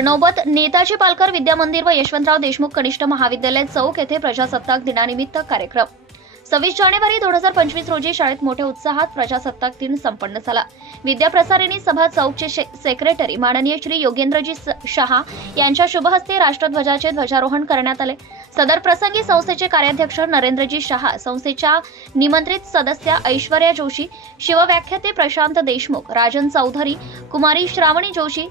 तर नौबत नेताजी पालकर विद्यामंदिर व यशवंतराव देशमुख कनिष्ठ महाविद्यालय चौक येथे प्रजासत्ताक दिनानिमित्त कार्यक्रम 26 जानेवारी 2025 रोजी शाळेत मोठ्या उत्साहात प्रजासत्ताक दिन संपन्न झाला। विद्याप्रसारिणी सभा चौकचे सेक्रेटरी माननीय श्री योगेंद्रजी शहा यांच्या शुभ हस्ते राष्ट्रध्वजाचे ध्वजारोहण करण्यात आले। सदर प्रसंगी संस्थेचे कार्याध्यक्ष नरेंद्रजी शहा, संस्थेच्या निमंत्रित सदस्य ऐश्वर्या जोशी, शिवव्याख्याते प्रशांत देशमुख, राजन चौधरी, कुमारी श्रावणी जोशी,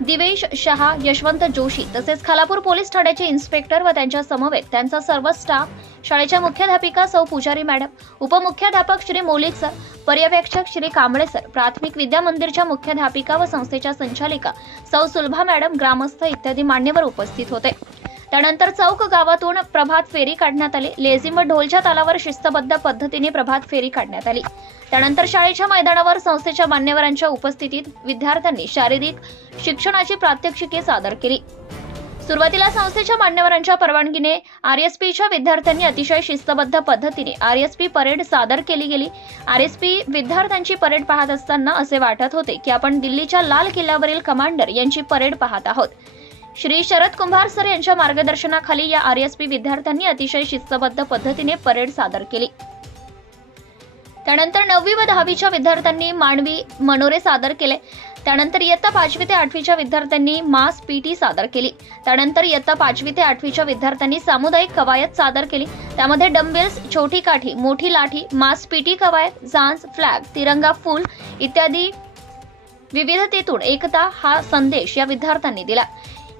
दिवेश शहा, यशवंत जोशी तसेच खालापूर पोलीस ठाण्याचे इन्स्पेक्टर व त्यांच्या समवेत त्यांचा सर्व स्टाफ, शाळेच्या मुख्याध्यापिका सौ पुजारी मॅडम, उपमुख्याध्यापक श्री मोलिक सर, पर्यवेक्षक श्री कांबळे सर, प्राथमिक विद्या मंदिरच्या मुख्याध्यापिका व संस्थेच्या संचालिका सौ सुलभा मॅडम, ग्रामस्थ इत्यादी मान्यवर उपस्थित होते। त्यानंतर चौक गावातून प्रभात फेरी काढण्यात आली। लेझिम व ढोलच्या तालावर शिस्तबद्ध पद्धतीने प्रभात फेरी काढण्यात आली। त्यानंतर शाळेच्या मैदानावर संस्थेच्या मान्यवरांच्या उपस्थितीत विद्यार्थ्यांनी शारीरिक शिक्षणाची प्रात्यक्षिके सादर केली। सुरुवातीला संस्थेच्या मान्यवरांच्या परवानगीने आरएसपीच्या विद्यार्थ्यांनी अतिशय शिस्तबद्ध पद्धतीने आरएसपी परेड सादर केली गेली। आरएसपी विद्यार्थ्यांची परेड पाहत असताना असे वाटत होते की आपण दिल्लीच्या लाल किल्ल्यावरील कमांडर यांची परेड पाहत आहोत। श्री शरद कुंभार सर यांच्या मार्गदर्शनाखाली या आरएसपी विद्यार्थ्यांनी अतिशय शिस्तबद्ध पद्धतीने परेड सादर केली। त्यानंतर 9वी व 10वीच्या विद्यार्थ्यांनी मानवी मनोरे सादर केले। त्यानंतर इयत्ता 5वी ते 8वीच्या विद्यार्थ्यांनी मास पीटी सादर केली। त्यानंतर इयत्ता 5वी ते 8वीच्या विद्यार्थ्यांनी सामुदायिक कवायत सादर केली। त्यामध्ये डंबेल्स, छोटी काठी, मोठी लाठी, मास पीटी कवायत, झांज, फ्लॅग, तिरंगा, फूल इत्यादी विविधतेतून एकता हा संदेश या विद्यार्थ्यांनी दिला।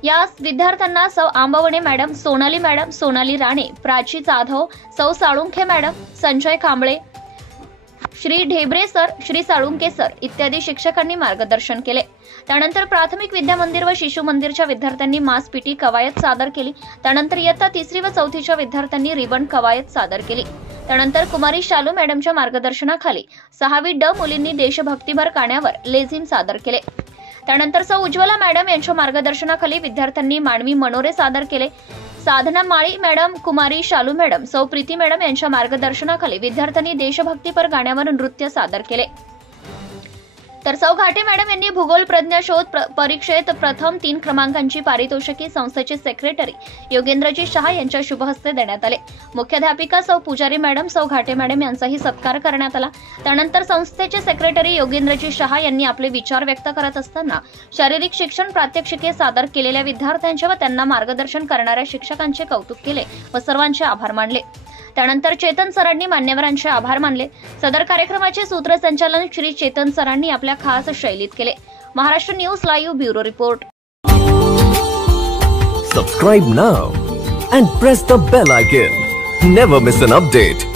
या विद्यार्थ्यांना सौ आंबवणे मॅडम, सोनाली मॅडम, सोनाली राणे, प्राची जाधव, सौ Salunkhe madam, Sanjay Kamble, Shri Dhebare sir, Shri Salunke sir इत्यादी शिक्षकांनी मार्गदर्शन केले। त्यानंतर प्राथमिक विद्या मंदिर व शिशु मंदिरच्या विद्यार्थ्यांनी मास पीटी कवायत सादर केली। त्यानंतर इयत्ता 3री व 4थीच्या विद्यार्थ्यांनी रिबन कवायत सादर केली। त्यानंतर कुमारी शालू मॅडमच्या मार्गदर्शनाखाली 6वी ड मुलींनी देशभक्तीपर गाण्यावर लेझिम सादर केले। त्यानंतर सौ उज्ज्वला मॅडम यांच्या मार्गदर्शनाखाली विद्यार्थ्यांनी मानवी मनोरे सादर केले। साधना माळी मॅडम, कुमारी शालू मॅडम, सौ प्रीती मॅडम यांच्या मार्गदर्शनाखाली विद्यार्थ्यांनी देशभक्तीपर गाण्यावर नृत्य सादर केले। तर सौ घाटे मॅडम यांनी भूगोल प्रज्ञा शोध परीक्षेत प्रथम 3 क्रमांकांची पारितोषिके संस्थेचे सेक्रेटरी योगेंद्रजी शहा यांच्या शुभ हस्ते देण्यात आले। मुख्याध्यापिका सौ पुजारी मॅडम, सौ घाटे मॅडम यांचाही सत्कार करण्यात आला। त्यानंतर संस्थेचे सेक्रेटरी योगेंद्रजी शहा यांनी आपले विचार व्यक्त करत असताना शारीरिक शिक्षण प्रात्यक्षिके सादर केलेल्या विद्यार्थ्यांचे व त्यांना मार्गदर्शन करणाऱ्या शिक्षकांचे कौतुक केले व सर्वांचे आभार मानले। त्यानंतर चेतन सरांनी मान्यवरांचे आभार मानले। सदर कार्यक्रमाचे सूत्रसंचालन श्री चेतन सरांनी आपल्या खास शैलीत केले। Maharashtra news live bureau report. Subscribe now and press the bell icon. Never miss an update.